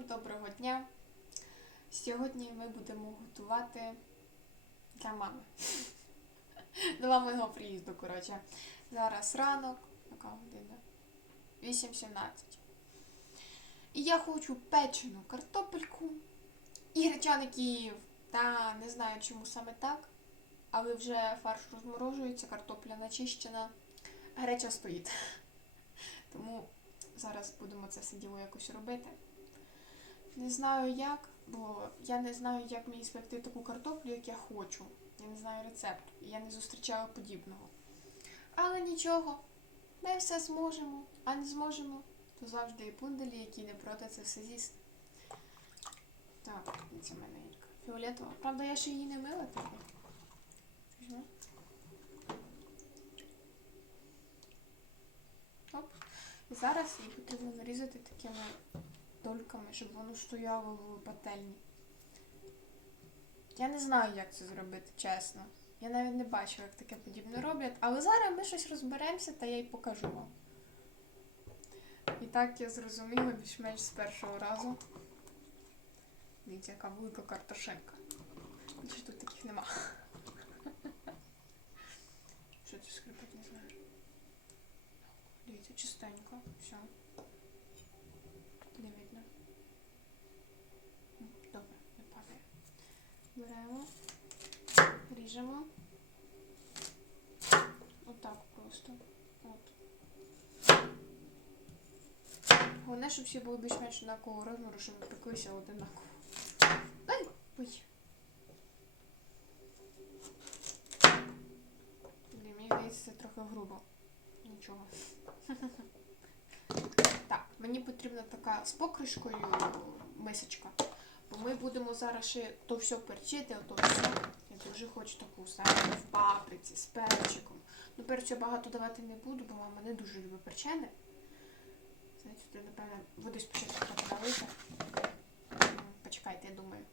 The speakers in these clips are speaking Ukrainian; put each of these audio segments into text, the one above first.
Всім доброго дня! Сьогодні ми будемо готувати для мами. До маминого приїзду, коротше. Зараз ранок, яка година? 8.17. І я хочу печену картопельку і гречаників. Та не знаю, чому саме так. Але вже фарш розморожується, картопля начищена, греча стоїть. Тому зараз будемо це все діло якось робити. Не знаю як, бо я не знаю, як мені спекти таку картоплю, як я хочу. Я не знаю рецепту. Я не зустрічала подібного. Але нічого, ми все зможемо, а не зможемо, то завжди є пунделі, які не проти це все з'їсти. Так, це в мене Ірка. Фіолетова. Правда, я ще її не мила тоді. Оп. І зараз її потрібно нарізати такими дольками, щоб воно стояло в пательні. Я не знаю, як це зробити, чесно. Я навіть не бачила, як таке подібне роблять, але зараз ми щось розберемося та я й покажу вам. І так я зрозуміла більш-менш з першого разу. Дивіться, яка велика картошинка. Більше тут таких нема. Що це скрипить, не знаю. Дивіться, чистенько, все. Не видно. М, Добре, не падає. Беремо, ріжемо. Отак просто. От. Головне, щоб всі були більш-менш однакового розміру, щоб не пеклися одинаково. Ай! Ой. Блін, мені здається, це трохи грубо. Нічого. Так, мені потрібна така з покришкою мисочка. Бо ми будемо зараз ще то все перчити, ото все. Я дуже хочу таку знаєте, в паприці, з перчиком. Ну, перцю я багато давати не буду, бо мама не дуже любить перчене. Знаєте, тут, напевно, води спочатку налити. Почекайте, я думаю.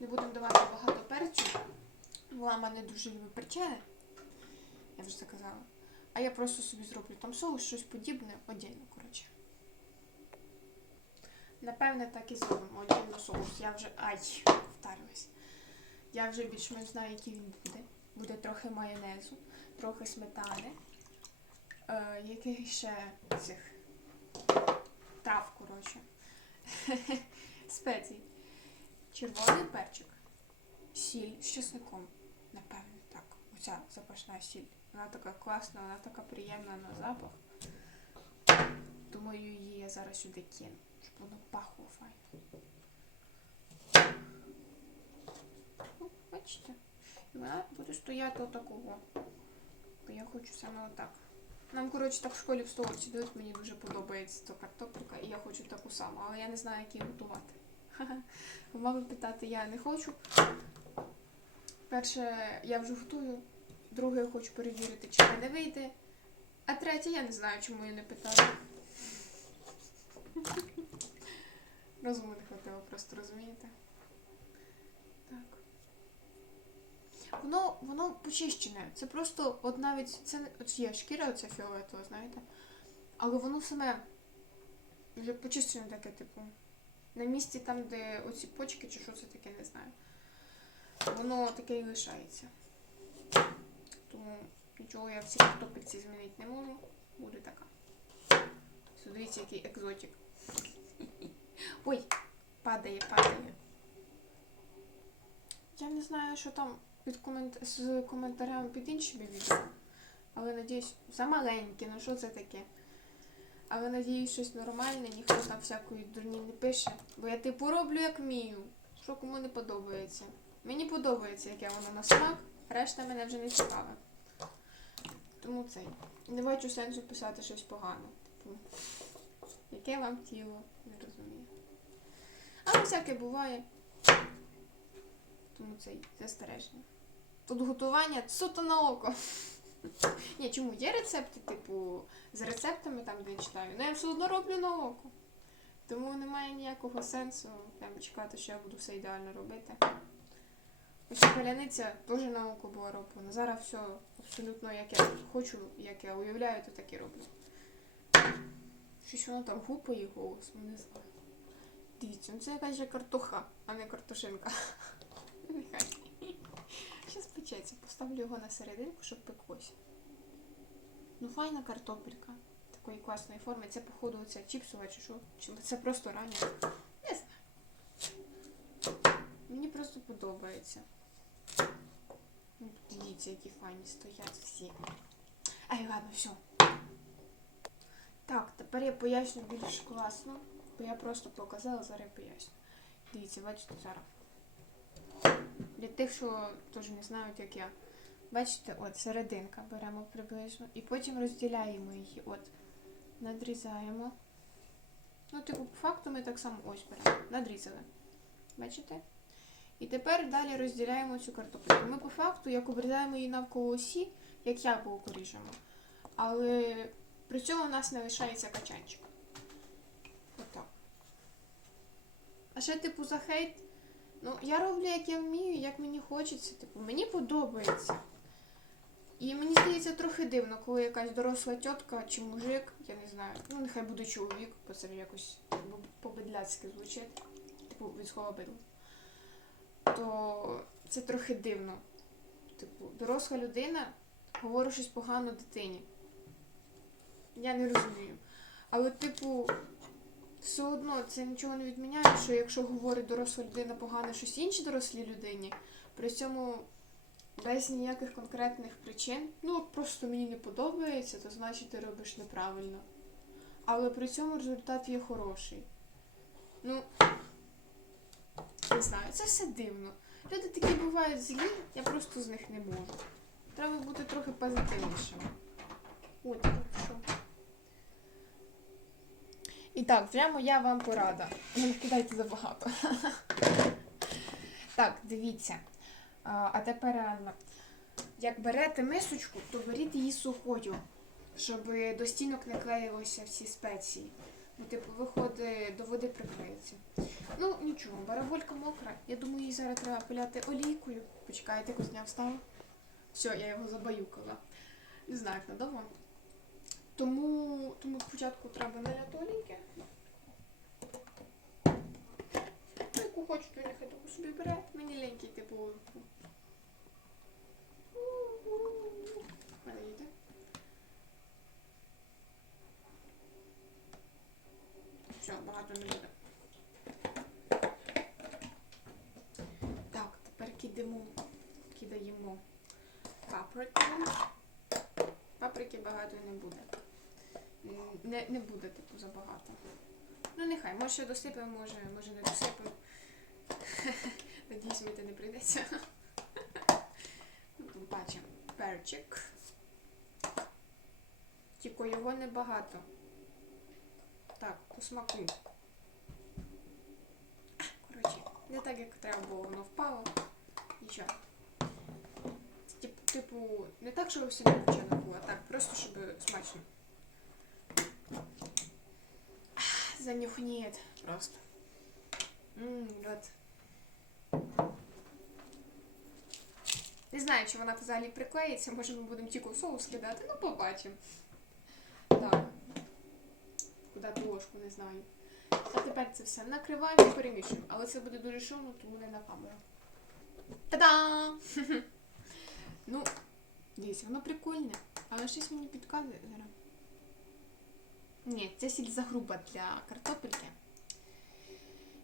Не будемо давати багато перцю. Мама не дуже любить перчене. Я вже заказала. А я просто собі зроблю там соус, щось подібне, отдельно, коротше. Напевне, так і зробимо. Отдельно соус. Я вже. Ай, втарилась. Я вже більш-менш знаю, який він буде. Буде трохи майонезу, трохи сметани, е, яких ще цих трав, коротше. Спецій. Червоний перчик, сіль з чесником. Напевне, так. Оця запашна сіль. Вона така класна, вона така приємна на запах. Думаю, її я зараз сюди кину, щоб воно пахло файно. Бачите? І вона буде стояти отакого. Бо я хочу саме отак. Нам, коротше, так в школі в столиці дають, мені дуже подобається ця картопелька, і я хочу таку саму, але я не знаю, як її готувати. У мами питати я не хочу. Перше, я вже готую. Друге, я хочу перевірити, чи в мене вийде. А третє, я не знаю, чому я не питаю. Розуму не хватило, просто розумієте? Так. Воно, воно почищене. Це просто, от навіть це от є шкіра, оця фіолетова, знаєте. Але воно саме вже почищене таке, типу. На місці там, де оці почки, чи що це таке, не знаю. Воно таке і лишається. Тому нічого я в цій картопельці змінити не можу. Буде така. Дивіться, який екзотик. Ой, падає, падає. Я не знаю, що там під комент... з коментарями під іншими відео. Але надіюсь, замаленьке, ну що це таке? Але надіюсь, щось нормальне, ніхто там всякої дурні не пише. Бо я типу роблю як вмію. Що кому не подобається. Мені подобається, яке воно на смак, решта мене вже не цікавить. Тому цей. Не бачу сенсу писати щось погане. Типу, яке вам тіло. Але всяке буває. Тому цей застереження. Тут готування суто на око. Ні, чому є рецепти, типу, з рецептами там, де я читаю, але я все одно роблю на око. Тому немає ніякого сенсу там чекати, що я буду все ідеально робити. Ось ця паляниця теж на око була роблена. Зараз все абсолютно як я хочу, як я уявляю, то так і роблю. Щось воно там гупає голос, ну не знаю. Дивіться, ну це якась же картоха, а не картошинка. Нехай. Щас печеться. Поставлю його на серединку, щоб пеклося. Ну, файна картопелька. Такої класної форми. Це, походу, це чіпсова чи що? Чи це просто раннє? Не знаю. Мені просто подобається. Ну, Дивіться, які файні стоять всі. Ай, ладно, все. Так, тепер я поясню більш класно, бо я просто показала, зараз я поясню. Дивіться, бачите зараз. Для тих, що теж не знають, як я. Бачите, от серединка беремо приблизно і потім розділяємо її. От, надрізаємо. Ну, типу, по факту ми так само ось беремо. Надрізали. Бачите? І тепер далі розділяємо цю картоплю. Ми по факту як обрізаємо її навколо осі, як яблуко ріжемо. Але при цьому у нас не лишається качанчик. Отак. А ще, типу, за хейт. Ну, я роблю, як я вмію, як мені хочеться. Типу, мені подобається. І мені здається трохи дивно, коли якась доросла тітка чи мужик, я не знаю, ну нехай буде чоловік, бо це якось по-бедляцьки звучить, типу від слова бидло, то це трохи дивно. Типу, доросла людина говорить щось погано дитині. Я не розумію. Але, типу, все одно це нічого не відміняє, що якщо говорить доросла людина погано щось іншій дорослій людині, при цьому без ніяких конкретних причин, ну просто мені не подобається, то значить ти робиш неправильно. Але при цьому результат є хороший. Ну, не знаю, це все дивно. Люди такі бувають злі, я просто з них не можу. Треба бути трохи позитивнішим. От, що. І так, прямо я вам порада. Не кидайте забагато. Так, дивіться. А, тепер реально. Як берете мисочку, то беріть її сухою, щоб до стінок не клеїлося всі спеції. Ну, типу, виходить, до води приклеїться. Ну, нічого, бараболька мокра. Я думаю, її зараз треба пиляти олійкою. Почекайте, кузня встала. Все, я його забаюкала. Не знаю, як надовго. Тому, тому спочатку треба наляти олійки. Ну, яку хочу, то нехай таку собі бере. Мені ленький, типу. Мене йде. Все, багато не буде. Так, тепер кидаємо, кидаємо паприку. Паприки багато не буде. Не, не буде, типу, забагато. Ну, нехай, може ще досипемо, може, може не досипемо. Надіюсь, мити не прийдеться. Ну, тут Бачимо перчик. Тільки його небагато. Так, по смаку. Коротше, не так, як треба було, воно впало. Нічого. Типу, не так, щоб всі не а так, просто щоб смачно. Занюхнет просто. Ммм, рот. Не знаю, чи вона взагалі приклеїться, може ми будемо тільки в соус кидати, ну побачимо. Так. Куди ту ложку, не знаю. А тепер це все накриваємо і перемішуємо. Але це буде дуже шумно, тому не на камеру. Та-да! ну, дивіться, воно прикольне, але щось мені підказує зараз. Ні, це сіль загруба для картопельки.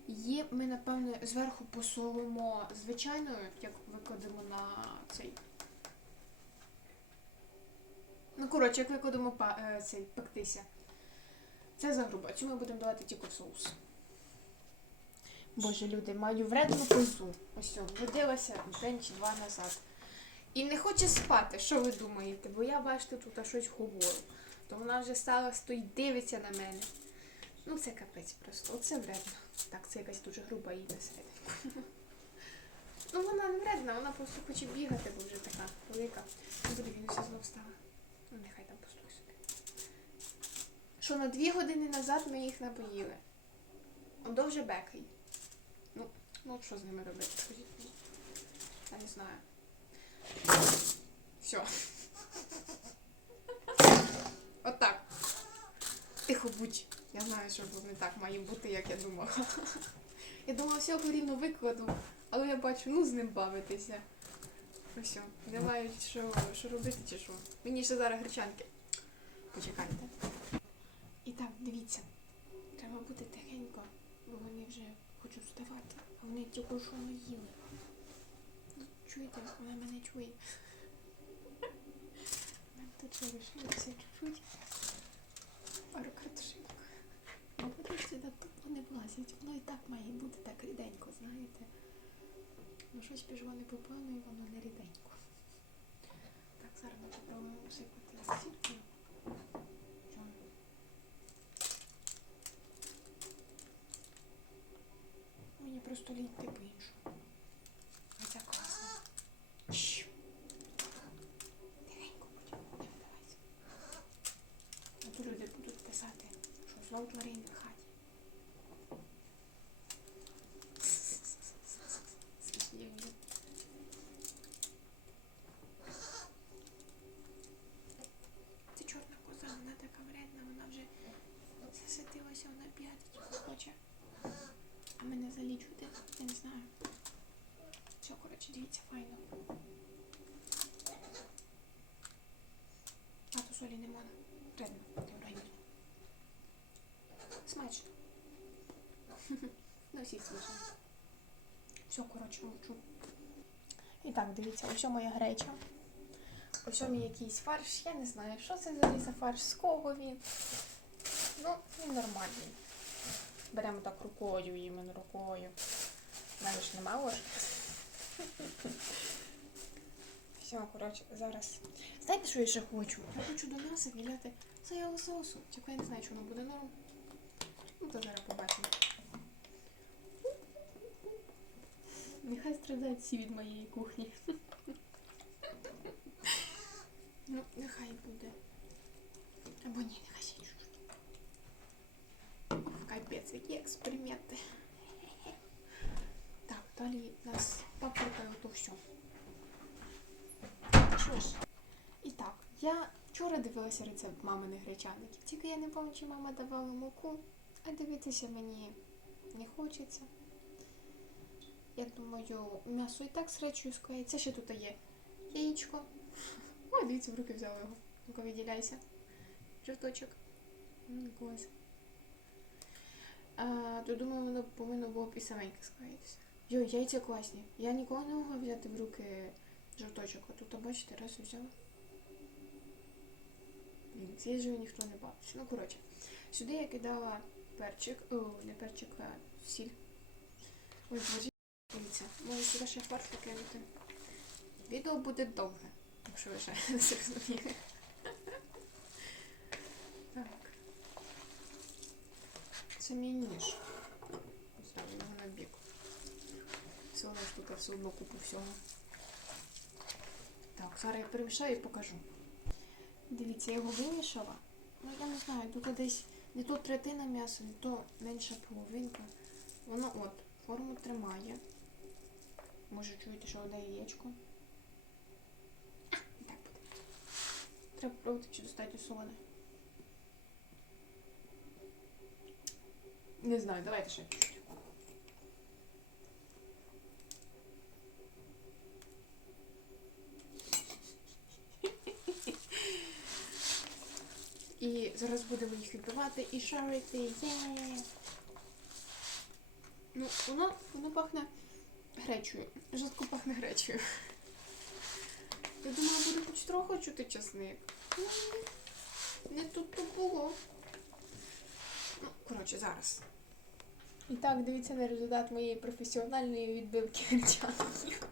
Її ми, напевно, зверху посолимо звичайною, як викладемо на цей. Ну, коротше, як викладемо е, цей пектися. Це загруба. Цю ми будемо давати тільки в соус. Боже, люди, маю вредну козу. Ось о, водилася день чи два назад. І не хоче спати. Що ви думаєте? Бо я, бачите, тут щось говорю. То вона вже стала стоїть, дивиться на мене. Ну, це капець просто. Оце вредно. Так, це якась дуже груба їде серединку. Ну, вона не вредна, вона просто хоче бігати, бо вже така велика. Ну, подивіться, знов стала. Ну, нехай там пустує собі. Що на дві години назад ми їх напоїли. Довже бекай. Ну, ну що з ними робити? Скажіть. Я не знаю. Все. Тихо будь. Я знаю, що не так має бути, як я думала. Я думала, все рівно викладу, але я бачу, ну з ним бавитися. Ну все, немає що, що робити чи що. Мені ще зараз гречанки. Почекайте. І так, дивіться. Треба бути тихенько, бо вони вже хочуть вставати, а вони тільки що наїли. Ну, Чуєте, вона мене чує. Тут ще лишилося чуть-чуть. Пару картошинок. Потім сюди тупо не влазять. Воно і так має бути так ріденько, знаєте. Ну щось пішло не по плану і воно не ріденько. Так, зараз ми попробуємо всипати сількою. Мені просто лінь типу іншу. Хоча класно. Щу. Тихенько будь, не вдавайся. А то люди будуть писати, що знов тварин в хаті. Смішні вони. Це чорна коза, вона така вредна, вона вже заситилася, вона бігати хоче. А мене залічувати? Я не знаю. Все, коротше, дивіться, файно. А то солі не можна. Вредно для організму. Смачно. Ну, всі смачно. Все, коротше, мовчу. І так, дивіться, ось моя греча. Ось мій якийсь фарш. Я не знаю, що це взагалі за фарш, з кого він. Ну, він нормальний. Беремо так рукою, іменно рукою. У мене ж нема ложки. Все, коротше, зараз. Знаєте, що я ще хочу? Я хочу до м'яса віляти соєвого соусу. Тільки я не знаю, чи воно буде норм. Ну, то зараз побачимо. Нехай страдають всі від моєї кухні. Ну, нехай буде. Або ні, нехай ще. Капець, які експерименти. Так, далі у нас паприка ото все. Що ж, і так, я вчора дивилася рецепт маминих гречаників, тільки я не пам'ятаю, чи мама давала муку, а дивитися мені не хочеться. Я думаю, м'ясо і так з речою склеїться. Ще тут є яєчко. Ой, дивіться, в руки взяла його. Ну-ка, відділяйся. Жовточок. Клас. То думаю, воно повинно було б і саменьке склеїтися. Йой, яйця класні. Я ніколи не могла взяти в руки жовточок, а тут, бачите, раз взяла. Блін, цієї ж ніхто не бачить. Ну, коротше, сюди я кидала перчик, о, не перчик, а сіль. Ой, дивіться, можу сюди ще фарш покинути. Відео буде довге, якщо ви ще не зрозуміли. Так. Це мій ніж. Ставлю його на бік. Ж тут все одно купу всього. Так, зараз я перемішаю і покажу. Дивіться, я його вимішала. Ну я не знаю, тут десь не то третина м'яса, не то менша половинка. Воно от, форму тримає. Може чуєте, що одне яєчко. А, і так буде. Треба пробувати, чи достатньо солоне. Не знаю, давайте ще чуть-чуть. І зараз будемо їх відбивати і шарити. Є! Ну, воно, воно пахне гречою. Жорстко пахне гречою. Я думала, буде хоч трохи чути часник. Ну, Не тут то було. Ну, коротше, зараз. І так, дивіться на результат моєї професіональної відбивки гречанків.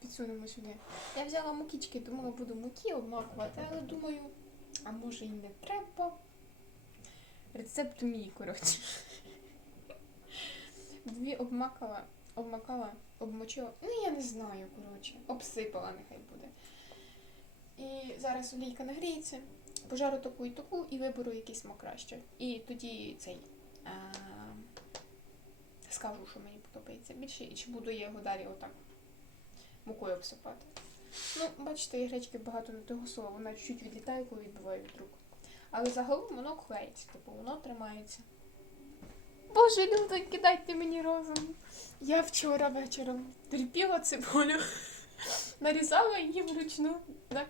Підсунемо сюди. Я взяла мукічки, думала, буду муки обмакувати, але думаю, а може і не треба. Рецепт мій, коротше. Дві обмакала, обмакала, обмочила. Ну, я не знаю, коротше. Обсипала, нехай буде. І зараз олійка нагріється, пожару таку і таку і виберу який смак краще. І тоді цей а, скажу, що мені подобається більше, і чи буду я його далі отак мукою обсипати. Ну, бачите, я гречки багато не того слова, вона чуть-чуть відлітає, коли відбиваю від рук. Але загалом воно клеїться, типу воно тримається. Боже, людоньки, дайте мені розум. Я вчора вечором терпіла цибулю, нарізала її вручну, так,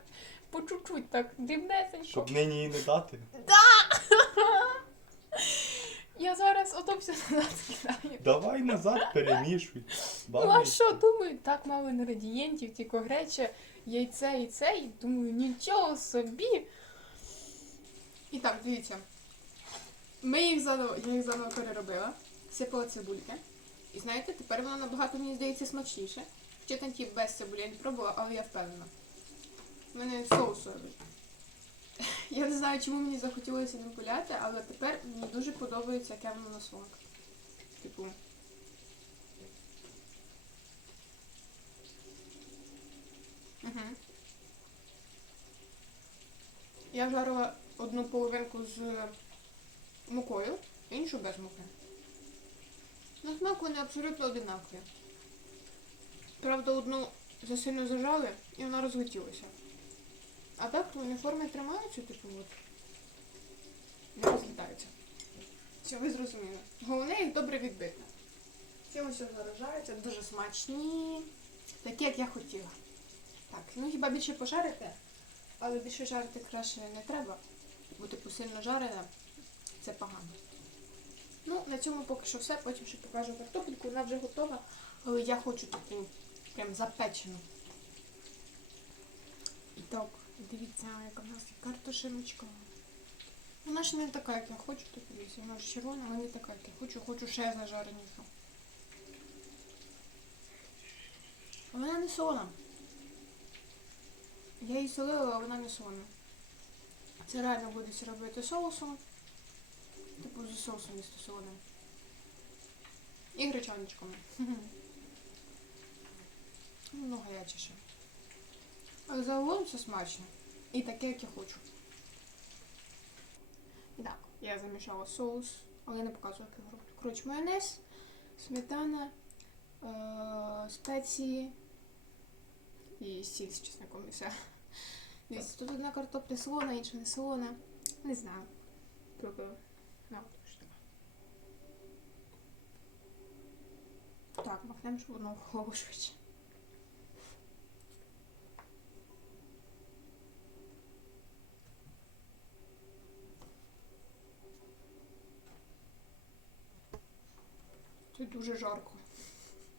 по чуть-чуть, так, дрібнесенько. Щоб нині їй не дати. Я зараз ото все назад скидаю. Давай назад перемішуй. Ну а що, думаю, так мало інгредієнтів, тільки греча, яйце і це, і думаю, нічого собі. І так, дивіться. Ми їх заново, я їх заново переробила, сипала цибульки. І знаєте, тепер воно набагато, мені здається, смачніше. Хоча там без цибулі я не пробувала, але я впевнена. У мене соусовий. Я не знаю, чому мені захотілося ним гуляти, але тепер мені дуже подобається, яке воно на смак. Типу. Угу. Я жарила одну половинку з мукою, іншу без муки. На смак вони абсолютно одинакові. Правда, одну засильно зажали і вона розлетілася. А так вони форми тримаються, типу от. Не розлітаються. Все, ви зрозуміли. Головне їх добре відбити. Цим все заражається, дуже смачні. Такі, як я хотіла. Так, ну хіба більше пожарити, але більше жарити краще не треба, бо типу сильно жарена це погано. Ну, на цьому поки що все, потім ще покажу картопельку, вона вже готова, але я хочу таку прям запечену. І так, дивіться, яка в нас картошиночка. Вона ж не така, як я хочу, типу, дивіться, вона ж червона, але не така, як я хочу, хочу ще зажаренішу. Вона не солона. Я її солила, а вона не солона. Це реально будеться робити соусом. Типу зі соусом місто солоним. І гречаничками. Ну, гарячіше. Але загалом це смачно. І таке, як я хочу. І так, я замішала соус, але не показую, як його роблю. Коротше, майонез, сметана, е- спеції і сіль з чесником і все. Дивіться, тут одна картопля солона, інша не солона. Не знаю. Пробую. На, от що таке. Так, махнемо, щоб воно вхоло швидше. Тут дуже жарко.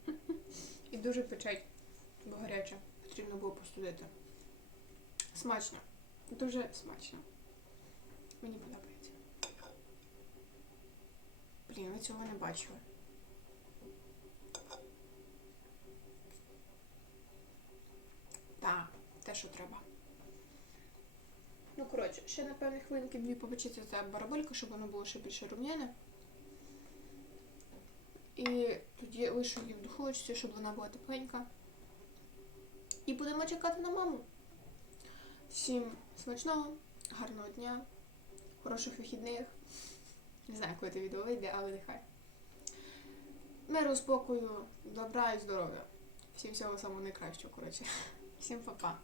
І дуже печать, бо гаряче. Потрібно було постудити. Смачно. Дуже смачно. Мені подобається. Блін, ви цього не бачили. Так, те, що треба. Ну, коротше, ще на певні хвилинки дві побачити ця бараболька, щоб воно було ще більше рум'яне. І тоді лишу її в духовочці, щоб вона була тепленька. І будемо чекати на маму. Всім смачного, гарного дня, хороших вихідних. Не знаю, коли це відео вийде, але нехай. Миру, спокою, добра і здоров'я. Всім всього самого найкращого, коротше. Всім па-па.